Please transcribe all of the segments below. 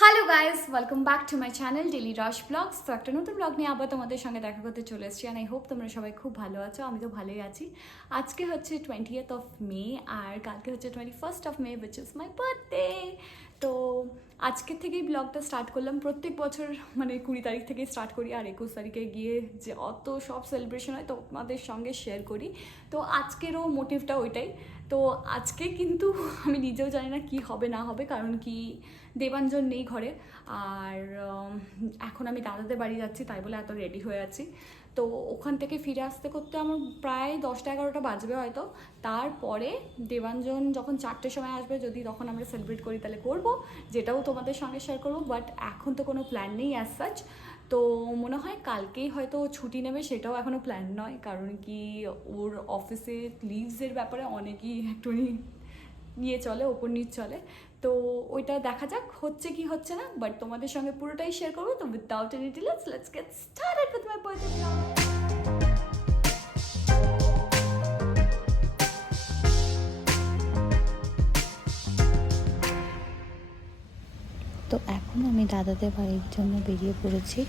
Hello guys, welcome back to my channel Daily Rush Vlogs. তো একটা নতুন blog নিয়ে আবার তোমাদের সঙ্গে দেখা করতে চলে এসেছি। অ্যান্ড আই হোপ তোমরা সবাই খুব ভালো আছো। আমি তো ভালোই আছি। আজকে হচ্ছে 20th অফ মে আর কালকে হচ্ছে 21st of May, which is my birthday. তো আজকের থেকেই ব্লগটা স্টার্ট করলাম। প্রত্যেক বছর মানে 20 তারিখ থেকেই স্টার্ট করি আর 21 তারিখে গিয়ে যে অত সব সেলিব্রেশন হয় তো তোমাদের সঙ্গে শেয়ার করি। তো আজকেরও মোটিভটা ওইটাই। তো আজকে কিন্তু আমি নিজেও জানি না কি হবে না হবে, কারণ কি দেবাঞ্জন নেই ঘরে। আর এখন আমি দাদাদের বাড়ি যাচ্ছি, তাই বলে এত রেডি হয়ে আছি। তো ওখান থেকে ফিরে আসতে করতে আমার প্রায় 10টা-11টা বাজবে হয়তো। তারপরে দেবাঞ্জন যখন 4টের সময় আসবে, যদি তখন আমরা সেলিব্রেট করি তাহলে করব, যেটাও তোমাদের সঙ্গে শেয়ার করবো। বাট এখন তো কোনো প্ল্যান নেই অ্যাজ সাচ। তো মনে হয় কালকেই হয়তো ছুটি নেবে, সেটাও এখনও প্ল্যান নয়, কারণ কি ওর অফিসে লিভসের ব্যাপারে অনেকই একটুখানি নিয়ে চলে, ওপর নিচ চলে। তো ওইটা দেখা যাক হচ্ছে কি হচ্ছে না, বাট তোমাদের সঙ্গে পুরোটাই শেয়ার করবো। তো without any ডিলেস let's get started with my birthday blog. তো এখন আমি দাদাদের বাড়ির জন্য বেরিয়ে পড়েছি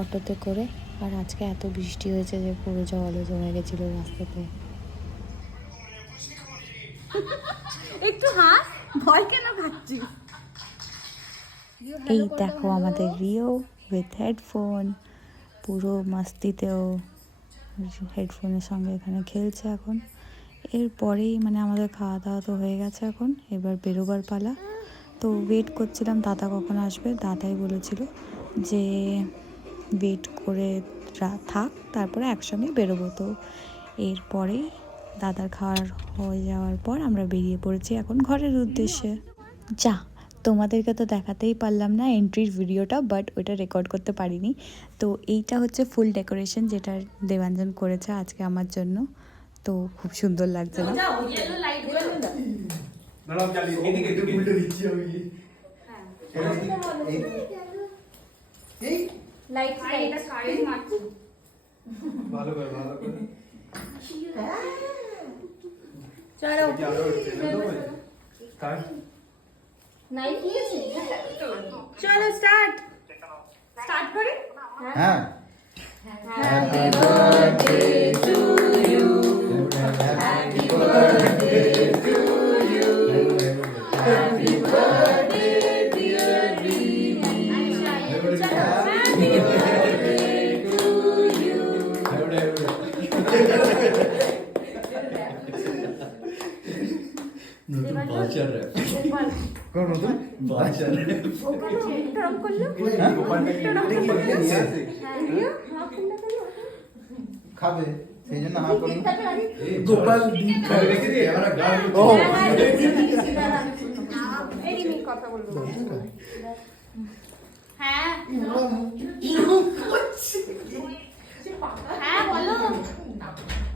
অটোতে করে। আর আজকে এত বৃষ্টি হয়েছে যে পুরো জলও জমে গেছিল রাস্তাতে। একটু হাস, ভয় কেন খাচ্ছিস? এই দেখো আমাদের রিও উইথ হেডফোন, পুরো মাস্তিতেও হেডফোনের সঙ্গে এখানে খেলছে এখন। এরপরেই মানে আমাদের খাওয়া দাওয়া তো হয়ে গেছে, এখন এবার বেরোবার পালা। তো ওয়েট করছিলাম দাদা কখন আসবে। দাদাই বলেছিল যে ওয়েট করে থাক, তারপরে একসঙ্গে বেরোবো। তো এরপরেই দাদার খাওয়ার হয়ে যাওয়ার পর আমরা বেরিয়ে পড়েছি এখন ঘরের উদ্দেশ্যে। যা, তোমাদেরকে তো দেখাতেই পারলাম না এন্ট্রির ভিডিওটা, বাট ওইটা রেকর্ড করতে পারিনি। তো এইটা হচ্ছে ফুল ডেকোরেশন যেটা দেবাঞ্জন করেছে আজকে আমার জন্য। তো খুব সুন্দর লাগছে না? চলো স্টার্ট করে। হ্যাঁ। Happy birthday to you. Happy birthday to you. Happy birthday dear Rimi. Happy birthday to you. নতুন বাচ্চার র‍্যাপ কোন নতুন বাচ্চার র‍্যাপ রং করলো খাবে সেই জন্য হাফ করলো গোপাল ডিপ খাবে রেখে দিয়ে আমরা গান ও এই রিমি কথা বলবো। হ্যাঁ হ্যাঁ বলো।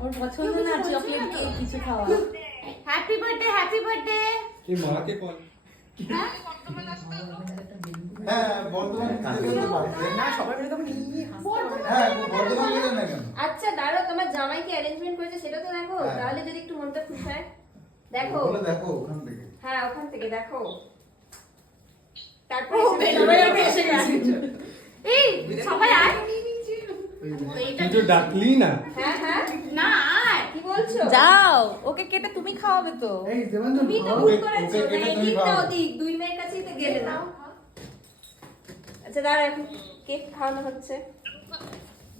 ওর পছন্দ না চকলেট কেক কিছু খাওয়া। Happy birthday, happy birthday. এই মাকে কল হ্যাঁ বর্তমানে কাছে না সবাই মিলে তখন হ্যাঁ বর্তমানে না কেন আচ্ছা দাঁড়াও, তোমার জামাই কি অ্যারেঞ্জমেন্ট করেছে সেটা তো দেখো, হ্যাঁ। তাহলে যদি একটু মনটা খুশি হয়। দেখো ওগুলো দেখো ওখান থেকে হ্যাঁ ওখান থেকে দেখো, তারপরে সবাই আমরা এসে গেছি। এই সবাই আয়। তুই তো ডাকলি না হ্যাঁ হ্যাঁ না আয়। কি বলছো? যাও, ওকে কেটে তুমি খাওয়াবে তো। এই দেবাঞ্জন তুমি তো ভুল করেছো, এদিক না ওদিক দুই মেয়ের কাছেই তো গেলে না। আচ্ছা দাঁড়া, এখন কেক খাওয়ানো হচ্ছে।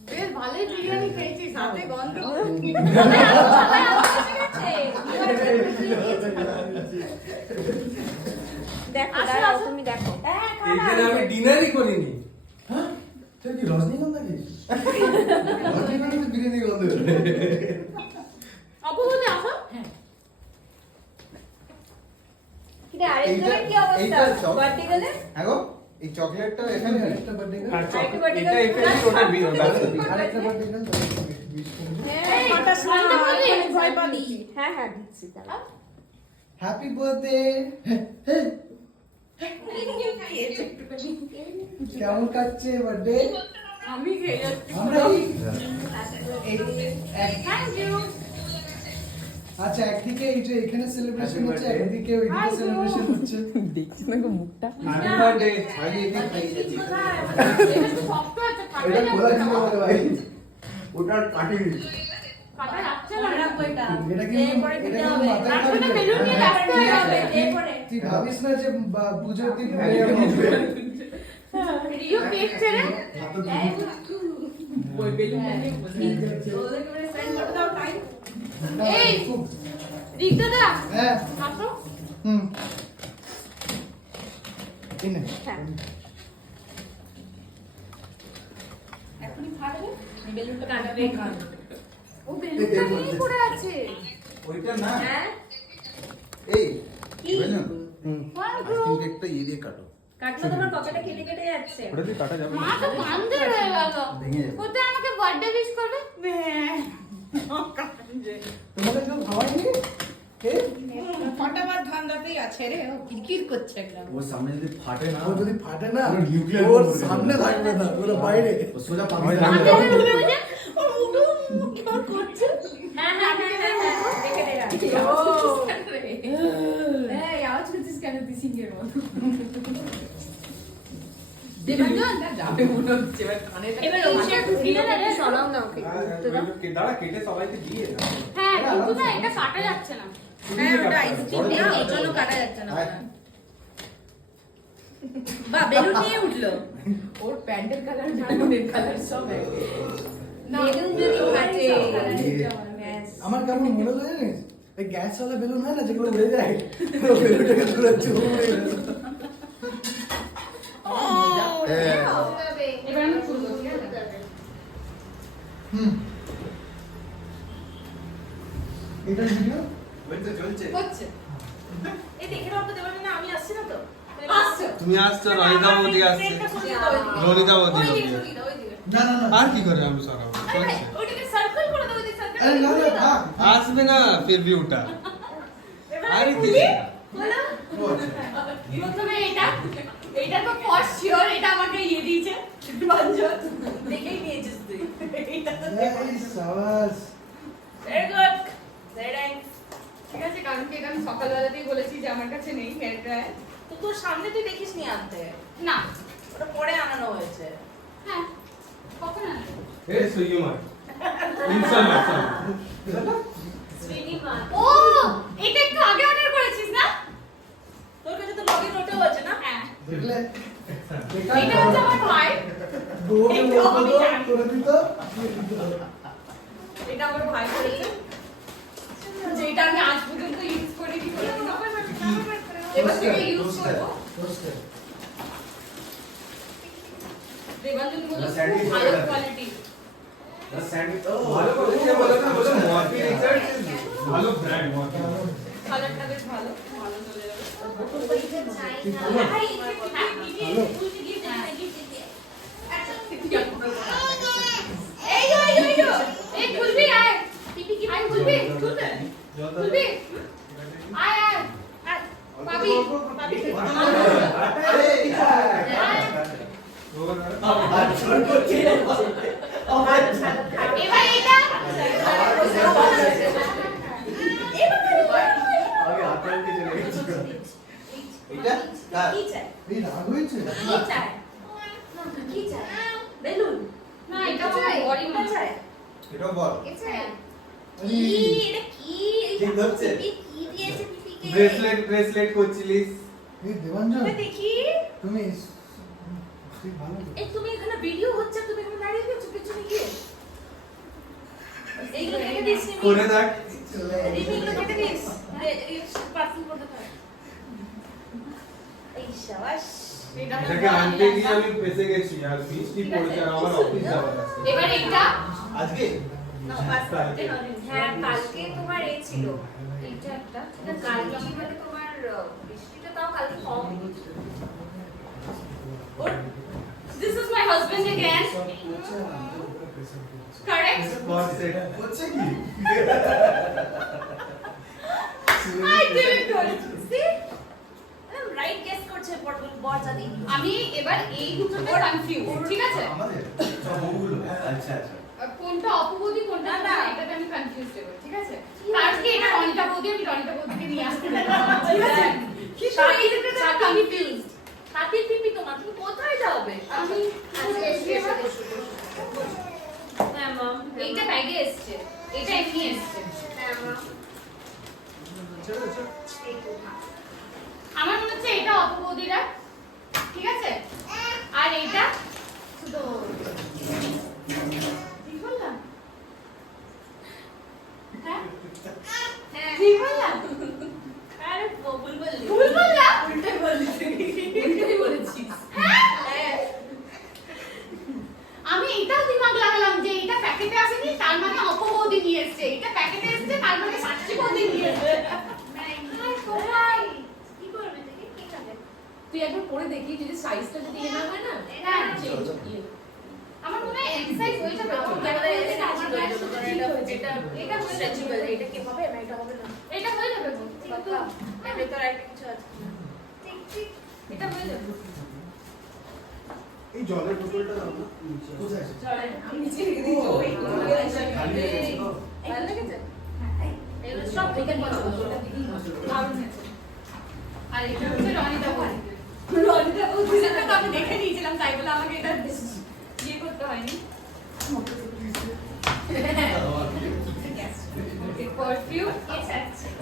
বেশ ভালোই বিরিয়ানি খেয়েছিস, হাতে গন্ধ। সবাই এসে গেছে। দেখো দাঁড়াও, তুমি দেখো। হ্যাঁ এখানে আমি ডিনারই করিনি। হ্যাঁ তুই কি রজনীগন্ধা খেয়েছিস রজনীগন্ধা তো বিরিয়ানি গন্ধ অপবনে আসো। কি রে আরেকজনের কি অবস্থা? বার্থডে গেলে আগো এই চকলেটটা এখানে একটা বার্থডে আর Happy birthday এটা এখানে ওটা বিরো আরেকটা বার্থডে হ্যাঁ কটার সময় ভয় পাবি। হ্যাঁ হ্যাঁ দিচ্ছি দাঁড়াও। হ্যাপি বার্থডে কেমন কাটছে বার্থডে আমি খেয়ে যাচ্ছি। আমরা থ্যাংক ইউ। আচ্ছা একদিকে এই যে এখানে সেলিব্রেশন হচ্ছে একদিকে ওইদিকে সেলিব্রেশন হচ্ছে দেখছি না গো মুখটা হ্যাপি বার্থডে ছাড়িয়ে দিই খাই গেছি এটা খোলা ছিল বলে ভাই ওটা কাটিনি কাটা যাচ্ছে না রাখবো এটা এটা কি এরপরে দিতে হবে মাথায় আসলে থাকবে? বেলুন নিয়ে রাখতে হবে এরপরে তুই ভাবিস না যে পুজোর দিন ভুলে যাবো রিও কেক ছেড়ে ওই বেলুনটা নিয়ে বসে ওদের করে সেন্ড করে দাও টাইম এই রিক্তা দা হ্যাঁ আসো হুম এই নে হ্যাঁ এখনই ফাটবে এই বেলুনটা কাটবে ও বেলুনটা নিয়ে পড়ে আছে। ওইটা না হ্যাঁ এই কি বুঝলেন হুম আইসক্রিম কেকটা ইয়ে দিয়ে কাটো কাটলো তোমার পকেটে কেটে কেটে যাচ্ছে ওটা দিয়ে কাটা যাবে মা তো বান্ধে হয়ে গেল। ভেঙে যাবে কোথায় আমাকে বার্থডে উইশ করবে? তোমাকে কেউ খাওয়ায়নি কে ফাটাবার ধান্দাতেই আছে রে ও কিরকির করছে একদম ওর সামনে যদি ফাটে না ও যদি ফাটে না পুরো nuclear ওর bomb সামনে থাকবে না ওর বাইরে ও সোজা আমি পাকিস্তান জানি। আমাকে বলবে যে হ্যাঁ হ্যাঁ হ্যাঁ হ্যাঁ দেখে দেখে এই আওয়াজ করছিস কেন তুই সিংহের মতো? দেবাঞ্জন যাবে মনে হচ্ছে এবার কানে এবার ওইটা একটু ফিরে না রে শোনাও না ওকে তো দাও দাঁড়া কেটে সবাইকে দিয়ে দাও। হ্যাঁ কিন্তু না এটা কাটা যাচ্ছে না। হ্যাঁ ওটা আইসক্রিম না এই জন্য কাটা যাচ্ছে না বা বেলুন নিয়ে উঠলো ওর প্যান্ডেল কালার বেলুনের কালার সব এক বেলুন যদি ফাটে আমার কেমন মনে হয় জানিস এই গ্যাস ওয়ালা বেলুন হয় না যেগুলো উড়ে যায় ও বেলুনটাকে তুলে উড়ে গেল এবার আমি খুলবো ঠিক আছে? হুম এটা ভিডিও ওইটা চলছে হচ্ছে এই দেখে নাও তো দেবাঞ্জন না আমি আসছি না তো আসছো? তুমি আসছো রনিতা বৌদি আসছে রনিতা বৌদি হবে। না না না আর কি করে আমি সরাবো চলছে ওইটাকে সার্কেল করে দাও এই সার্কেল আরে না না থাক আসবে না ফির ভি উঠা আরে প্রথমে এটা তো ফর শিওর এটা আমাকে ইয়ে দিয়েছে বাঞ্জন। দেখেই নিয়েছিস তুই এই সাবাস ভেরি গুড ভেরি নাইস ঠিক আছে কারণ কি এটা আমি সকালবেলাতেই বলেছি যে আমার কাছে নেই হেয়ার ড্রায়ার। তো তোর সামনে তুই দেখিস নি আনতে না ওটা পরে আনানো হয়েছে হ্যাঁ কখন আনবে? এ সুইও মার ইনশাআল্লাহ শ্রীনিমা ও এটা একটু আগে অর্ডার করেছিস না? তোর কাছে তো লগইন ওটাও আছে না হ্যাঁ দেখলে এটা হচ্ছে আমার ভাই। দৌড়ে একটু বলতো আমি তো জানি। করে দিত এটা আমার ভাই করেছে যেটা আমি আজ পর্যন্ত ইউজ করিনি কোনোদিনও। এবার থেকে ইউজ করবো। পোস্টার দেবাঞ্জন বলল না, খুব স্যান্ডউইচ ভালো বানাতে। কোয়ালিটি। স্যান্ডউইচ ভালো করেছে বলে না বলে মর্ফি রিসার্চ ভালো ব্র্যান্ড মর্ফি কালারটা বেশ ভালো ভালো চলে যাবে। এই যো, এই যো, এই যো। এই খুলবি আয়। আয় খুলবি, খুলবে? খুলবি? আয়, আয়। আয়, পাবি, পাবি। এবার এইটা। আগে আতঙ্কে চলে গেছিল এটা কার কি চাই এই রাগ হয়েছে কি চাই কি চাই বেলুন না, এটা আমার body এটা mask। চাই এটা বল কি এটা কি ঠিক হচ্ছে? কি দিয়েছে পিপিকে ব্রেসলেট করছিলিস এই দেবাঞ্জন দেখি তুমি ঠিক ভালো তো। এই তুমি এখানে ভিডিও হচ্ছে তুমি এখানে দাঁড়িয়ে গেছো পিছনে গিয়ে এইগুলো কেটে দিস নি করে দেখ এইগুলো কেটে দিস পার্সেল করতে পারে এই শাবাশ এটা আমার এটাকে body আনতে গিয়ে mask। আমি ফেসে গেছি আর বৃষ্টি পড়েছে আর আমার অফিস যাওয়ার আছে এবার এইটা। আজকে না পার্সেল হ্যাঁ কালকে তোমার এই ছিল এইটা একটা কালকে মানে তোমার বৃষ্টিটা তাও কালকে কম This is my husband again. Correct? হচ্ছে কি I did it good. See? Right guess করছে বরজাদি আমি এবার এই দুটোতে কনফিউজ ঠিক আছে আমাদের সব ওগুলো আচ্ছা আচ্ছা কোনটা অপবদি কোনটা না, না না। এটাতে আমি কনফিউজ হয়ে ঠিক আছে কি আজকে এটা রনিতা বৌদি, আমি রনিতা বৌদিকে নিয়ে আসতে ঠিক আছে? কি শাড়িতে তো কনফিউজ। হাতির পিপি তোমার, তুমি কোথায় যাবে? আমি হ্যাঁ মম, এইটা ব্যাগে এসছে, এটা এমনি এসছে। হ্যাঁ মম। আমার মনে হচ্ছে এটা অপবৌদিরা, ঠিক আছে? আর এইটা শুধু ঠিক বললাম? হ্যাঁ ঠিক বললাম? আরে ভুল বললি। ভুল বললাম? উল্টে বলেছিস। হ্যাঁ। আমি এটাও দিমাগ লাগালাম যে এটা প্যাকেটে আসেনি, তার মানে অপবৌদি নিয়ে এসছে। এটা প্যাকেটে এসছে, তার মানে সাক্ষী বৌদি নিয়ে এসছে। কি করবে দেখি কি খাবে? তুই একবার পরে দেখি যদি সাইজটা যদি এ না হয় না। হ্যাঁ। ইয়ে। আমার মনে হয় এক্সারসাইজ হয়ে যাবে। এটা স্ট্রেচেবল, এটা কি হবে? না এটা হবে না। এটা হয়ে যাবে গো। কিন্তু এর ভেতর একটা কিছু আছে। ঠিক ঠিক। এটা হয়ে যাবে। এই জলের বোতলটা দাও না কোথায় আছে? আমি নিচে রেখে দিই। ওই খালি আছে তো? ভালো লেগেছে? এগুলো সব এটা মশলা, ওটা দিদি মশলা। দারুণ হয়েছে। আর এটা হচ্ছে রনিতা বৌদি। রনিতা বৌদি সেটা তো আমি দেখে নিয়েছিলাম, তাই বলে আমাকে এটা ইয়ে করতে হয়নি। পারফিউম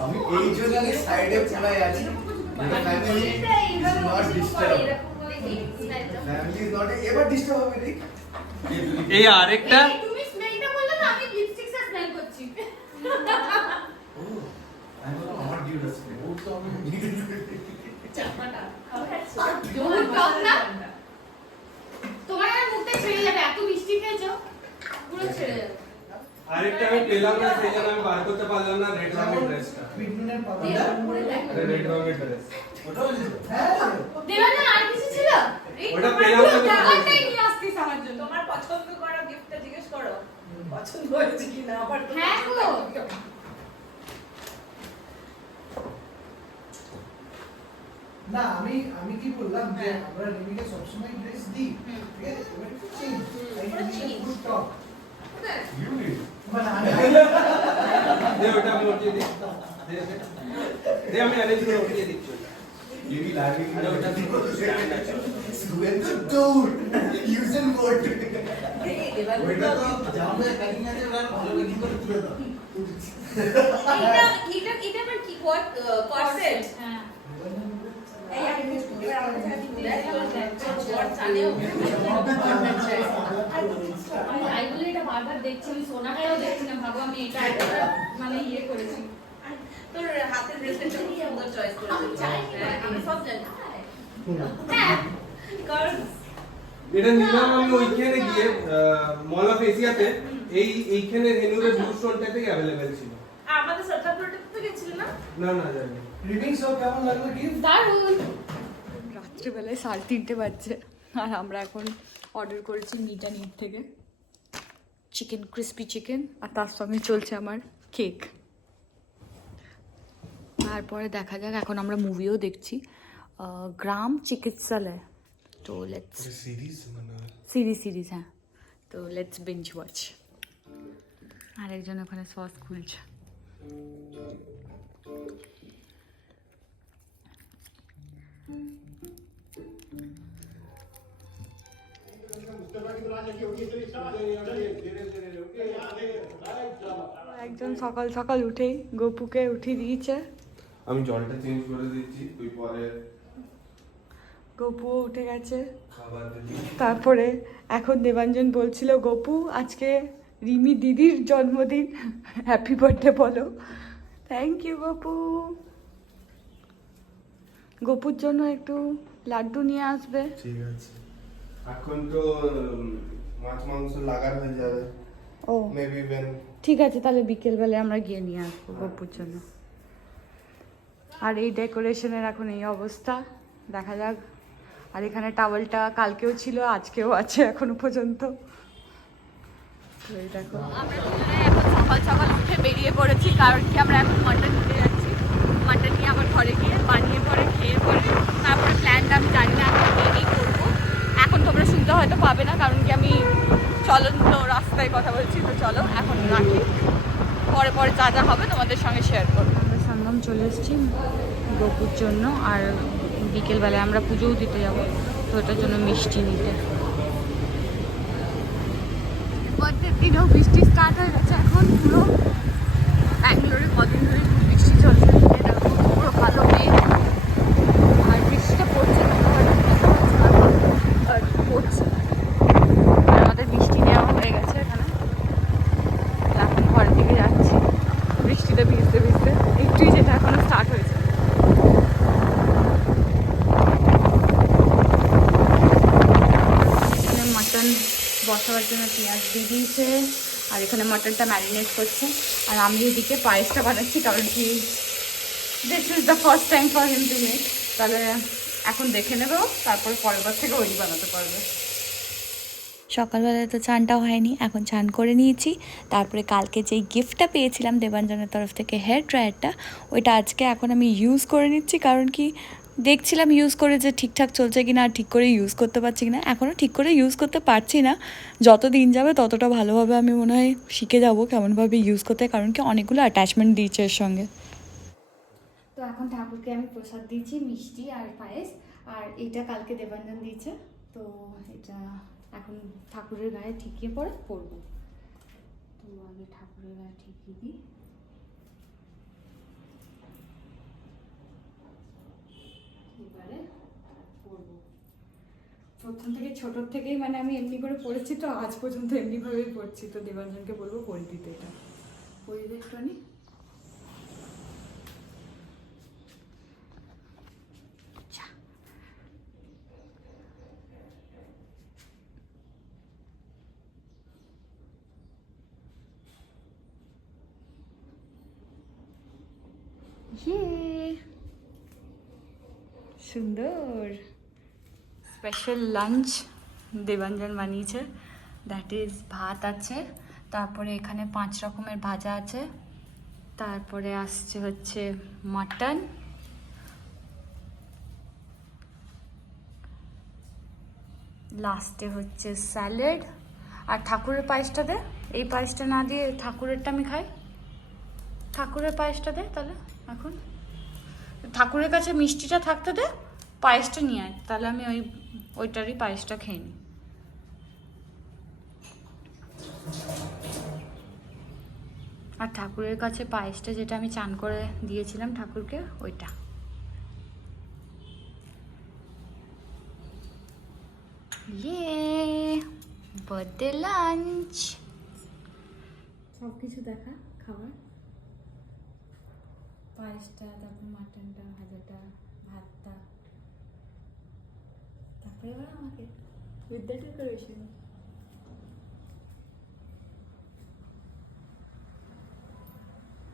আমি এই জন্য সাইডে পড়াই আছি ফ্যামিলি এটা এইভাবে নট কিছু করে ডিস্টার্ব এরকম করে দিই স্টাইলটা। ফ্যামিলি ইজ নট এবার ডিস্টার্ব হবে রে এই আরেকটা এই তুমি স্মেলটা বললে না, আমি লিপস্টিক এর স্মেল করছি। আমার ডিউট আছে ও তো আমি চাপাটা। জোর টক না? তোমার আর মুখটা ছেড়ে যাবে, এত মিষ্টি খেয়েছো পুরো ছেড়ে যাবে। আরেকটা আমি পেলাম না, সেই জন্য আমি বার করতে পারলাম না রেড রঙের ড্রেসটা। বিটনুনের পাতা পরে দেখ। রেড রঙের ড্রেস। ওটাও দিছো? হ্যাঁ দেবানা আর কিছু ছিল? এই ওটা তোমার পেলাম পুরো না তো টাকাটাই নিয়ে আসতিস আমার জন্য। তোমার পছন্দ করা গিফটটা জিজ্ঞেস করো। পছন্দ হয়েছে কিনা আবার তো হ্যাঁ গো। না আমি কি বললাম যে আমরা রিমিকে সবসময় ড্রেস দিই ঠিক আছে এবার একটু change food talk you did মানে আমি দে ওটা আমি ওটিয়ে দিই। দে আমি অ্যারেঞ্জ করে ওটিয়ে দিচ্ছি। ইউনি লাইভ আরে ওটা স্ট্যান্ড আছে। সুয়েন্দ্র দৌড় ইউজেন বোর্ড ওইটা তো জামাতে কাটিং আছে ওটা ভালো কাটিং করে তুলে দাও এটা আবার কি কর্সেট? হ্যাঁ। এই আগে এবার আমাদের কাছে তুলে বড় চালেও আমি তাই বলে এটা বারবার দেখছি, আমি সোনাটাও দেখছি না, ভাবো আমি এটা মানে ইয়ে করেছি। তোর হাতের ব্রেসলেটটা কি সুন্দর চয়েস করেছিস। আমি চাই কি হ্যাঁ, আমি সব জানি। হ্যাঁ কারণ এটা নিলাম আমি ওইখানে গিয়ে মল অফ এশিয়াতে এইখানে রেনুরের ব্লু স্টোনটাতেই অ্যাভেলেবেল ছিল। আমাদের সরকারপুরটা তো গেছিল না? না না জানি। রিমিং সব কেমন লাগলো গিফট দারুণ। রাত্রিবেলায় 3:30 বাজছে আর আমরা এখন অর্ডার করেছি নিটা নিট থেকে চিকেন, ক্রিস্পি চিকেন, আর তার সঙ্গে চলছে আমার কেক। তারপরে দেখা যাক, এখন আমরা মুভিও দেখছি গ্রাম চিকিৎসালয়। তো লেটস সিরিজ হ্যাঁ, তো লেটস বিঞ্জ ওয়াচ। আর একজন ওখানে সস খুলছে। একজন সকাল সকাল উঠেই গোপুকে উঠিয়ে দিয়েছে, আমি জলটা চেঞ্জ করে দিচ্ছি, তুই পরে গোপুও উঠে গেছে। খাবার দিবি। তারপরে এখন দেবাঞ্জন বলছিল গোপু আজকে রিমি দিদির জন্মদিন, হ্যাপি বার্থডে বলো। Thank you Gopu. গোপুর জন্য একটু লাড্ডু নিয়ে আসবে। ঠিক আছে। এখন তো মাছ মাংস লাগার হয়ে যাবে। ও মেবি ওয়েন ঠিক আছে, তাহলে বিকেলবেলায় আমরা গিয়ে নিয়ে আসবো গোপুর জন্য। আর এই ডেকোরেশনের এখন এই অবস্থা, দেখা যাক। আর এখানে টাওয়েলটা কালকেও ছিল, আজকেও আছে এখনো পর্যন্ত। তো এই দেখো, আমরা দুজনে এখন সকাল সকাল উঠে বেরিয়ে পড়েছি, কারণ কি আমরা এখন মাটন নিতে যাচ্ছি। মাটন নিয়ে আবার ঘরে গিয়ে বানিয়ে পরে খেয়ে পরে তারপরে প্ল্যানটা আমি জানি না এখন কী করবো। এখন তোমরা শুনতে হয়তো পাবে না, কারণ কি আমি চলন্ত রাস্তায় কথা বলছি। তো চলো এখন রাখি, পরে পরে যা যা হবে তোমাদের সঙ্গে শেয়ার করবো। আমরা সঙ্গম চলে এসেছি গোপুর জন্য, আর বিকেলবেলায় আমরা পুজোও দিতে যাব, তো ওটার জন্য মিষ্টি নিতে। বর্ষের দিনেও বৃষ্টি স্টার্ট হয়ে গেছে এখন পুরো। ব্যাঙ্গালোরে কদিন ধরে খুব বৃষ্টি চলছে, দেখো পুরো ভালো মেয়ে, আর বৃষ্টিটা পড়ছে আর পড়ছে। আর আমাদের মিষ্টি নেওয়া হয়ে গেছে এখানে, এখন ঘরের দিকে যাচ্ছি বৃষ্টিতে ভিজতে ভিজতে, একটুই যেটা এখনো স্টার্ট হয়েছে। এখানে মাটন বসাবার জন্য পেঁয়াজ দিয়ে দিয়েছে, আর এখানে মাটনটা ম্যারিনেট করছে, আর আমি এদিকে পায়েসটা বানাচ্ছি, কারণ কি this is the first time for him to make. তাহলে এখন দেখে নেবো, তারপরে পরের বার থেকে ওই বানাতে পারবে। সকালবেলায় তো চানটাও হয়নি, এখন চান করে নিয়েছি। তারপরে কালকে যেই গিফটটা পেয়েছিলাম দেবাঞ্জনের তরফ থেকে হেয়ার ড্রায়ারটা, ওইটা আজকে এখন আমি ইউজ করে নিচ্ছি, কারণ কি দেখছিলাম ইউজ করে যে ঠিকঠাক চলছে কি না, ঠিক করে ইউজ করতে পারছি কি না। এখনও ঠিক করে ইউজ করতে পারছি না, যত দিন যাবে ততটা ভালোভাবে আমি মনে হয় শিখে যাবো কেমনভাবে ইউজ করতে, কারণ কি অনেকগুলো অ্যাটাচমেন্ট দিয়েছে এর সঙ্গে। তো এখন ঠাকুরকে আমি প্রসাদ দিয়েছি, মিষ্টি আর পায়েস, আর এটা কালকে দেবাঞ্জন দিয়েছে, তো এটা এখন ঠাকুরের গায়ে ঠিকিয়ে পরে পরবো। তো আগে ঠাকুরের গায়ে ঠিকিয়ে দিই। এবারে পরবো। প্রথম থেকে ছোটোর থেকেই মানে আমি এমনি করে পড়েছি, তো আজ পর্যন্ত এমনিভাবেই পড়ছি, তো দেবাঞ্জনকে বলবো পরিয়ে দিতে। এটা পরিয়ে দে একটুখানি। সুন্দর স্পেশাল লাঞ্চ দেবাঞ্জন বানিয়েছে, দ্যাট ইজ ভাত আছে, তারপরে এখানে 5 রকমের ভাজা আছে, তারপরে আসছে হচ্ছে মাটন, লাস্টে হচ্ছে স্যালাড, আর ঠাকুরের পায়েসটা দে। এই পায়েসটা না দিয়ে ঠাকুরেরটা আমি খাই, ঠাকুরের পায়েসটা দে তাহলে। এখন ঠাকুরের কাছে মিষ্টিটা থাকতে দে, পায়েসটা নিয়ে আয়, তাহলে আমি ওইটারই পায়েসটা খেয়ে নিই। আর ঠাকুরের কাছে পায়েসটা যেটা আমি চান করে দিয়েছিলাম ঠাকুরকে, ওইটা। বার্থডে লাঞ্চ, সব কিছু দেখা খাবার, পায়েসটা, তারপর মাটনটা, ভাজাটা, ভাতটা, তারপরে এবার আমাকে উইথ দ্য ডেকোরেশন।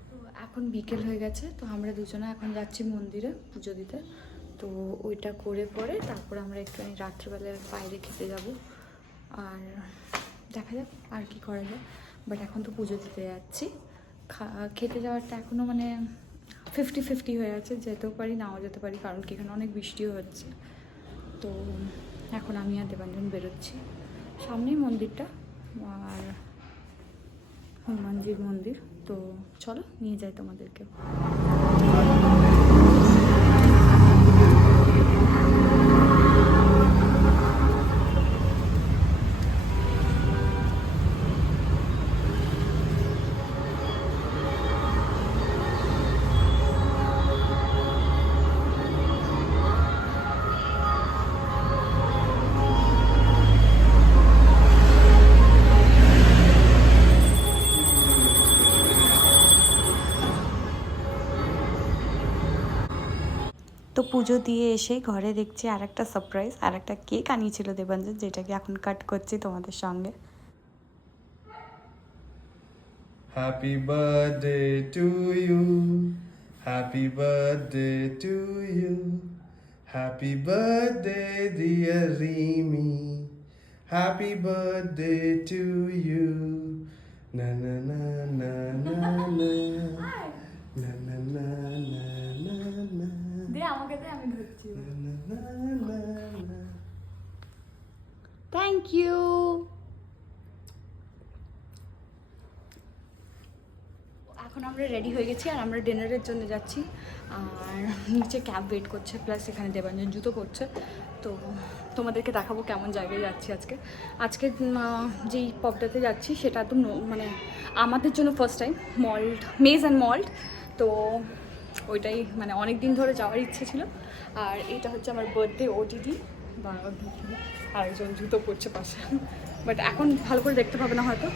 তো এখন বিকেল হয়ে গেছে, তো আমরা দুজনে এখন যাচ্ছি মন্দিরে পুজো দিতে। তো ওইটা করে পরে তারপর আমরা একটুখানি রাত্রিবেলায় বাইরে খেতে যাব, আর দেখা যাক আর কি করা যায়। বাট এখন তো পুজো দিতে যাচ্ছি, খেতে যাওয়ারটা এখনও মানে 50-50 হয়ে আছে, যেতেও পারি নাও যেতে পারি, কারণ কি এখানে অনেক বৃষ্টিও হচ্ছে। তো এখন আমি আর দেবাঞ্জন বেরোচ্ছি, সামনেই মন্দিরটা, আর হনুমানজির মন্দির, তো চলো নিয়ে যাই তোমাদেরকে। তো পুজো দিয়ে এসে ঘরে দেখছি আর একটা সারপ্রাইজ, আর একটা কেক আনিয়েছিল দেবাঞ্জন, যেটাকে এখন কাট করছি তোমাদের সঙ্গে। Happy birthday to you, happy birthday to you, happy birthday dear Rimi, happy birthday to you, না না না না না না না না না না না না। দে আমাকে, দে আমি ধরছি। Thank you. এখন আমরা রেডি হয়ে গেছি আর আমরা ডিনারের জন্য যাচ্ছি। আর নিচে ক্যাব ওয়েট করছে, প্লাস এখানে দেবাঞ্জন জুতো করছে। তো তোমাদেরকে দেখাবো কেমন জায়গায় যাচ্ছি আজকে। আজকে যেই পবটাতে যাচ্ছি সেটা একদম মানে আমাদের জন্য first time, malt, maize and malt. তো ওইটাই মানে অনেক দিন ধরে যাওয়ার ইচ্ছে ছিল। আর এটা হচ্ছে আমার বার্থডে ওটিটি, বা আরেকজন জুতো পরছে পাশে, বাট এখন ভালো করে দেখতে পাবে না হয়তো।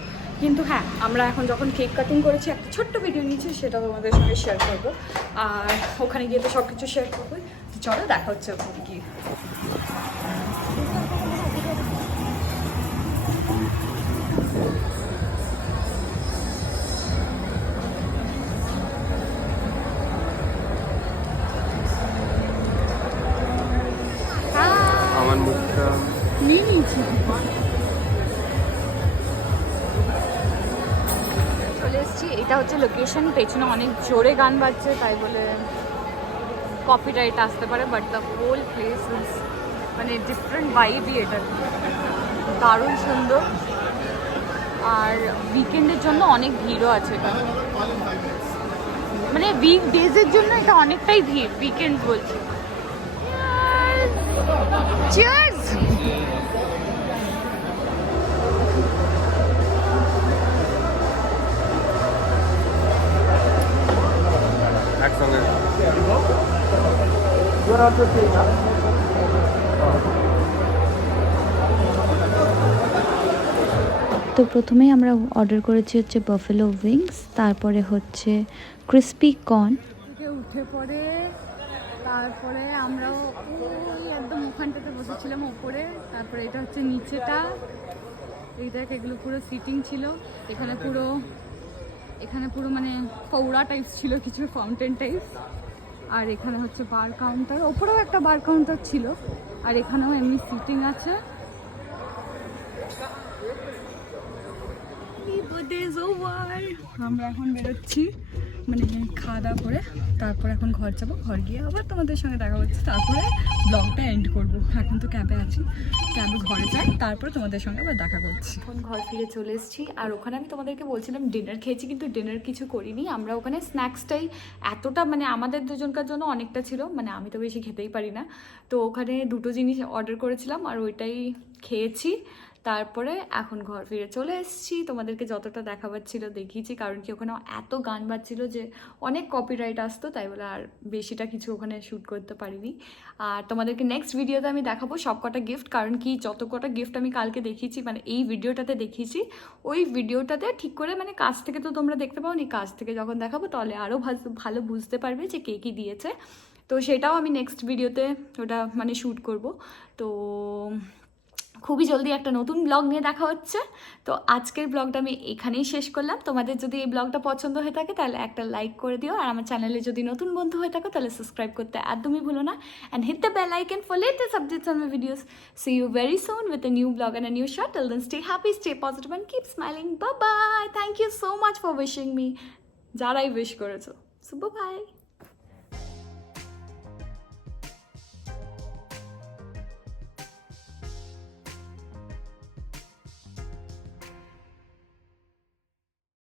কিন্তু হ্যাঁ, আমরা এখন যখন কেক কাটিং করেছি একটা ছোট্ট ভিডিও নিয়েছি, সেটা তোমাদের সঙ্গে শেয়ার করবো। আর ওখানে গিয়ে তো সব কিছু শেয়ার করবো। তো চলো দেখা হচ্ছে ওখানে গিয়ে। আমার মুখটা নিয়ে নিয়েছি। চলে এসেছি, এটা হচ্ছে লোকেশন। পেছনে অনেক জোরে গান বাজছে, তাই বলে কপিরাইট আসতে পারে, but the whole place is মানে ডিফারেন্ট ভাইবই এটা, দারুণ সুন্দর। আর উইকেন্ডের জন্য অনেক ভিড়ও আছে এখানে, মানে উইক ডেজের জন্য এটা অনেকটাই ভিড়, উইকেন্ড বলছি। চিয়ার্স। একসঙ্গে তো প্রথমেই আমরা অর্ডার করেছি হচ্ছে বাফেলো উইংস, তারপরে হচ্ছে ক্রিস্পি কর্ন। থেকে উঠে পড়ে তারপরে আমরাও ওই একদম ওখানটাতে বসেছিলাম ওপরে। তারপরে এটা হচ্ছে নিচেটা, এই দেখ এগুলো পুরো সিটিং ছিল। এখানে পুরো মানে ফৌড়া টাইপস ছিল, কিছু ফাউন্টেন টাইপস। আর এখানে হচ্ছে বার কাউন্টার, ওপরেও একটা বার কাউন্টার ছিল। আর এখানেও এমনি সিটিং আছে। আমরা এখন বেরোচ্ছি মানে খাওয়া দাওয়া করে, তারপর এখন ঘর যাবো। ঘর গিয়ে আবার তোমাদের সঙ্গে দেখা হচ্ছে, তারপরে ব্লগটা এন্ড করবো। এখন তো ক্যাবে আছি, ক্যাবে ঘরে যাই, তারপরে তোমাদের সঙ্গে আবার দেখা করছি। এখন ঘর ফিরে চলে এসেছি। আর ওখানে আমি তোমাদেরকে বলছিলাম ডিনার খেয়েছি, কিন্তু ডিনার কিছু করিনি আমরা। ওখানে স্ন্যাক্সটাই এতটা মানে আমাদের দুজনকার জন্য অনেকটা ছিল, মানে আমি তো বেশি খেতেই পারি না। তো ওখানে দুটো জিনিস অর্ডার করেছিলাম আর ওইটাই খেয়েছি। তারপরে এখন ঘর ফিরে চলে এসেছি। তোমাদেরকে যতটা দেখাবার ছিল দেখিয়েছি, কারণ কি ওখানে এত গান বাজছিল যে অনেক কপিরাইট আসতো, তাই বলে আর বেশিটা কিছু ওখানে শ্যুট করতে পারিনি। আর তোমাদেরকে নেক্সট ভিডিওতে আমি দেখাবো সব কটা গিফট, কারণ কি যত কটা গিফট আমি কালকে দেখিয়েছি মানে এই ভিডিওটাতে দেখিয়েছি, ওই ভিডিওটাতে ঠিক করে মানে কাছ থেকে তো তোমরা দেখতে পাওনি, কাছ থেকে যখন দেখাবো তাহলে আরও ভালো বুঝতে পারবে যে কে কী দিয়েছে। তো সেটাও আমি নেক্সট ভিডিওতে ওটা মানে শ্যুট করব। তো খুবই জলদি একটা নতুন ব্লগ নিয়ে দেখা হচ্ছে। তো আজকের ব্লগটা আমি এখানেই শেষ করলাম। তোমাদের যদি এই ব্লগটা পছন্দ হয়ে থাকে তাহলে একটা লাইক করে দিও, আর আমার চ্যানেলে যদি নতুন বন্ধু হয়ে থাকো তাহলে সাবস্ক্রাইব করতে একদমই ভুলো না, and hit the bell icon for latest updates on my videos. See you very soon with a new vlog and a new shot. Till then, stay happy, stay positive and keep smiling. Bye bye. Thank you so much for wishing me, যারাই wish করেছো। So bye bye.